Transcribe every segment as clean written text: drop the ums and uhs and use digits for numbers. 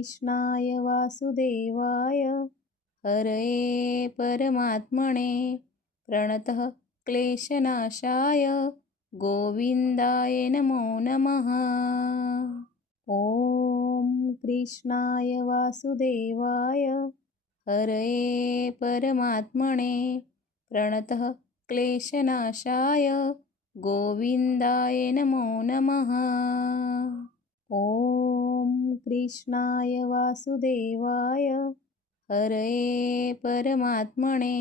कृष्णाय वासुदेवाय हरये परमात्मने प्रणतः क्लेशनाशाय गोविन्दाय नमो नमः। ॐ कृष्णाय वासुदेवाय हरये परमात्मने प्रणतः क्लेशनाशाय गोविन्दाय नमो नमः। ॐ कृष्णाय वासुदेवाय हरये परमात्मने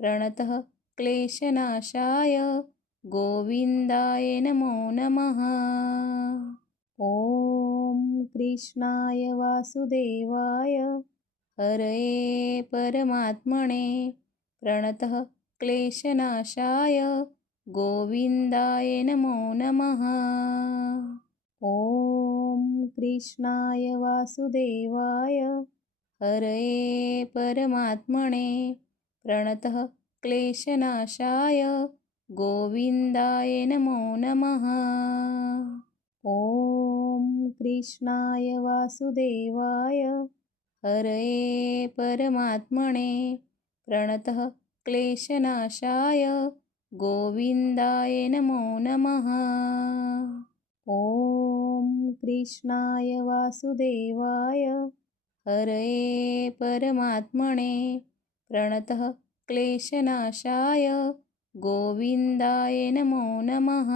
प्रणतः क्लेशनाशाय गोविन्दाय नमो नमः। ॐ कृष्णाय वासुदेवाय हरये परमात्मने प्रणतः क्लेशनाशाय गोविन्दाय नमो नमः। ॐ कृष्णाय वासुदेवाय हरये परमात्मने प्रणतः क्लेशनाशाय गोविन्दाय नमो नमः। ॐ कृष्णाय वासुदेवाय हरये परमात्मने प्रणतः क्लेशनाशाय गोविन्दाय नमो नमः। ॐ कृष्णाय वासुदेवाय हरये परमात्मने प्रणतः क्लेशनाशाय गोविन्दाय नमो नमः।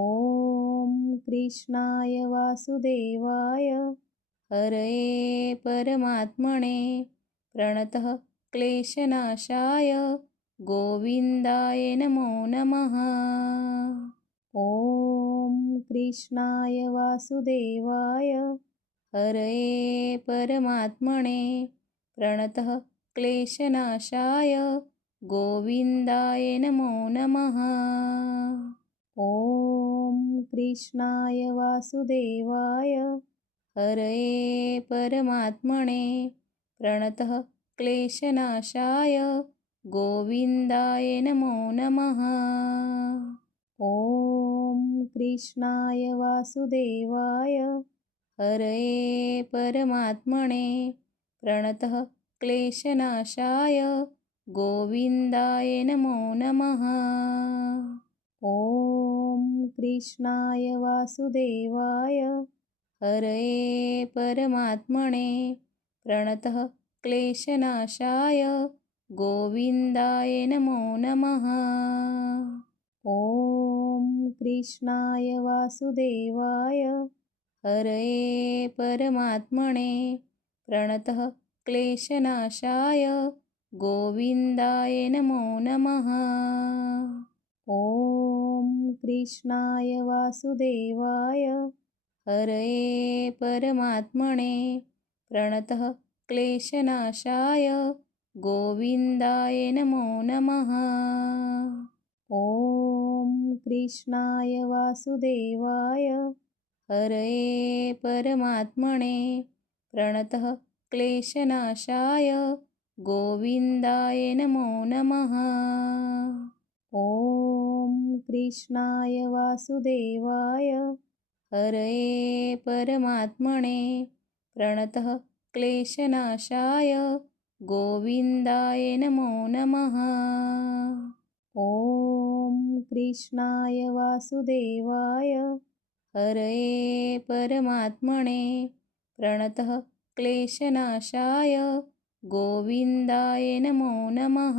ॐ कृष्णाय वासुदेवाय हरये परमात्मने प्रणतः क्लेशनाशाय गोविन्दाय नमो नमः। ॐ कृष्णाय वासुदेवाय हरये परमात्मने प्रणतः क्लेशनाशाय गोविन्दाय नमो नमः। ॐ कृष्णाय वासुदेवाय हरये परमात्मने प्रणतः क्लेशनाशाय गोविन्दाय नमो नमः। ॐ कृष्णाय वासुदेवाय हरये परमात्मने प्रणतः क्लेशनाशाय गोविन्दाय नमो नमः। ॐ कृष्णाय वासुदेवाय हरये परमात्मने प्रणतः क्लेशनाशाय गोविन्दाय नमो नमः। ॐ कृष्णाय वासुदेवाय हरये परमात्मने प्रणतः क्लेशनाशाय गोविन्दाय नमो नमः। ॐ कृष्णाय वासुदेवाय हरये परमात्मने प्रणतः क्लेशनाशाय गोविन्दाय नमो नमः। ॐ कृष्णाय वासुदेवाय हरये परमात्मने प्रणतः क्लेशनाशाय गोविन्दाय नमो नमः। ॐ कृष्णाय वासुदेवाय हरये परमात्मने प्रणतः क्लेशनाशाय गोविन्दाय नमो नमः। ॐ कृष्णाय वासुदेवाय हरये परमात्मने प्रणतः क्लेशनाशाय गोविन्दाय नमो नमः।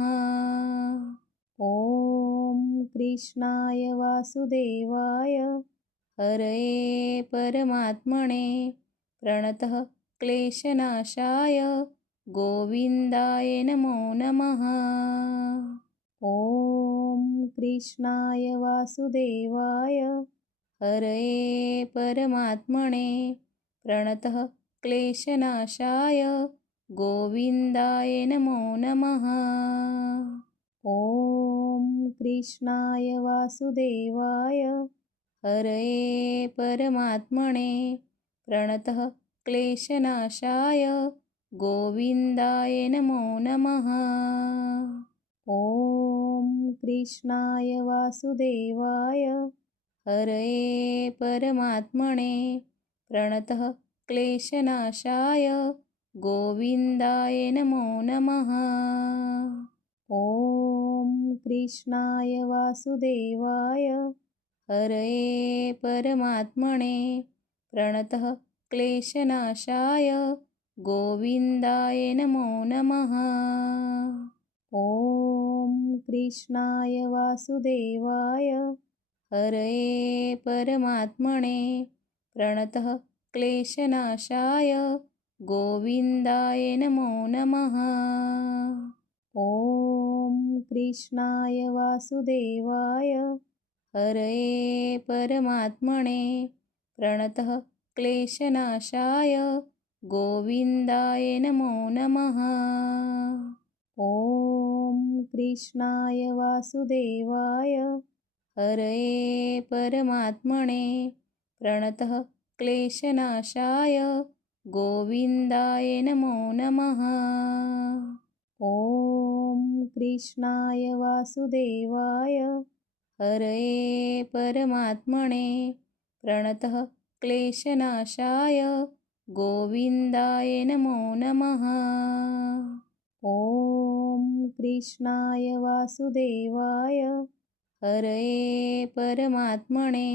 ॐ कृष्णाय वासुदेवाय हरये परमात्मने प्रणतः क्लेशनाशाय गोविन्दाय नमो नमः। ॐ कृष्णाय वासुदेवाय हरये परमात्मने प्रणतः क्लेशनाशाय गोविन्दाय नमो नमः। ॐ कृष्णाय वासुदेवाय हरये परमात्मने प्रणतः क्लेशनाशाय गोविन्दाय नमो नमः। ॐ कृष्णाय वासुदेवाय हरये परमात्मने प्रणतः क्लेशनाशाय गोविन्दाय नमो नमः। ॐ कृष्णाय वासुदेवाय हरये परमात्मने प्रणतः क्लेशनाशाय गोविन्दाय नमो नमः। ॐ कृष्णाय वासुदेवाय हरये परमात्मने प्रणतः क्लेशनाशाय गोविन्दाय नमो नमः। ॐ कृष्णाय वासुदेवाय हरये परमात्मने प्रणतः क्लेशनाशाय गोविन्दाय नमो नमः। ॐ कृष्णाय वासुदेवाय हरये परमात्मने प्रणतः क्लेशनाशाय गोविन्दाय नमो नमः। ॐ कृष्णाय वासुदेवाय हरये परमात्मने प्रणतः क्लेशनाशाय गोविन्दाय नमो नमः। ॐ कृष्णाय वासुदेवाय हरये परमात्मने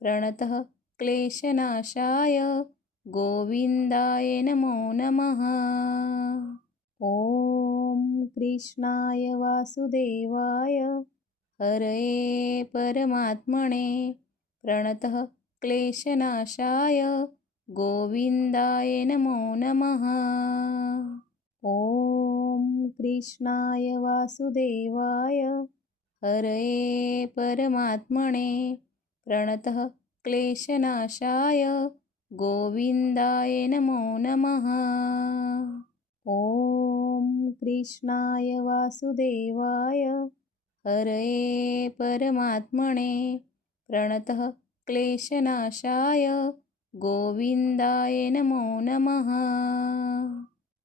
प्रणतः क्लेशनाशाय गोविन्दाय नमो नमः। ॐ कृष्णाय वासुदेवाय हरये परमात्मने प्रणतः क्लेशनाशाय गोविन्दाय नमो नमः। ॐ कृष्णाय वासुदेवाय हरये परमात्मने प्रणतः क्लेशनाशाय गोविन्दाय नमो नमः। ॐ कृष्णाय वासुदेवाय हरये परमात्मने प्रणतः क्लेशनाशाय गोविन्दाय नमो नमः।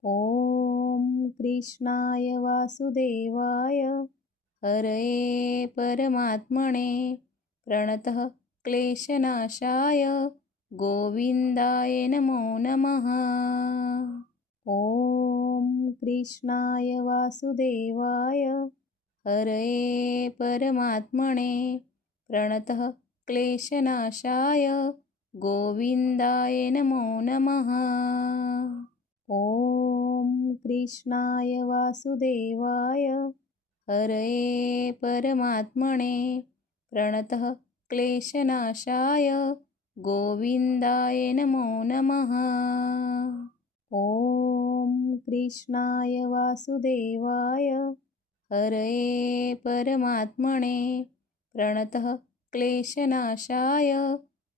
ॐ कृष्णाय वासुदेवाय हरये परमात्मने प्रणतः क्लेशनाशाय गोविन्दाय नमो नमः। ॐ कृष्णाय वासुदेवाय हरये परमात्मने प्रणतः क्लेशनाशाय गोविन्दाय नमो नमः। ॐ कृष्णाय वासुदेवाय हरये परमात्मने प्रणतः क्लेशनाशाय गोविन्दाय नमो नमः। ॐ कृष्णाय वासुदेवाय हरये परमात्मने प्रणतः क्लेशनाशाय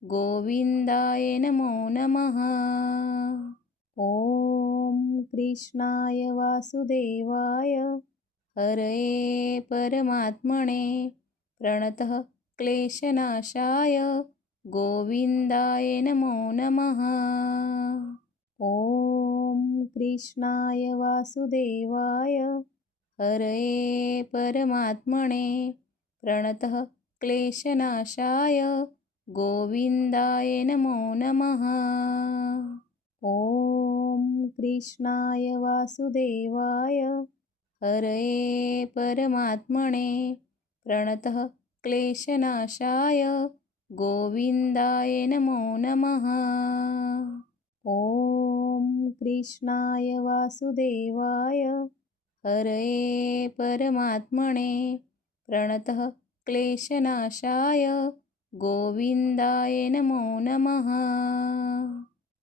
गोविन्दाय नमो नमः। ॐ कृष्णाय वासुदेवाय हरये परमात्मने प्रणतः क्लेशनाशाय गोविन्दाय नमो नमः। ॐ कृष्णाय वासुदेवाय हरये परमात्मने प्रणतः क्लेशनाशाय गोविन्दाय नमो नमः। ॐ कृष्णाय वासुदेवाय हरये परमात्मने प्रणतः क्लेशनाशाय गोविन्दाय नमो नमः। ॐ कृष्णाय वासुदेवाय हरये परमात्मने प्रणतः क्लेशनाशाय गोविन्दाय नमो नमः।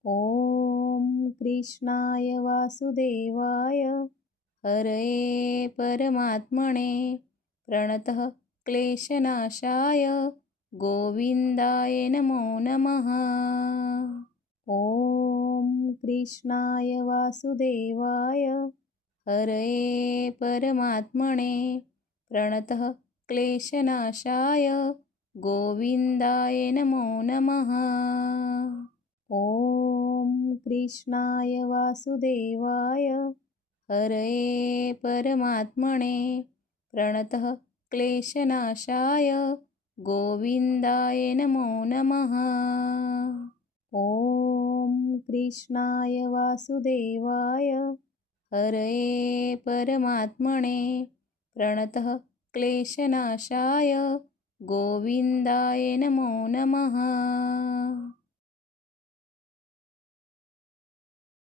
ॐ कृष्णाय वासुदेवाय हरये परमात्मने प्रणतः क्लेशनाशाय गोविन्दाय नमो नमः। ॐ कृष्णाय वासुदेवाय हरये परमात्मने प्रणतः क्लेशनाशाय गोविन्दाय नमो नमः। ॐ कृष्णाय वासुदेवाय हरये परमात्मने प्रणतः क्लेशनाशाय गोविन्दाय नमो नमः। ॐ कृष्णाय वासुदेवाय हरये परमात्मने प्रणतः क्लेशनाशाय गोविन्दाय नमो नमः।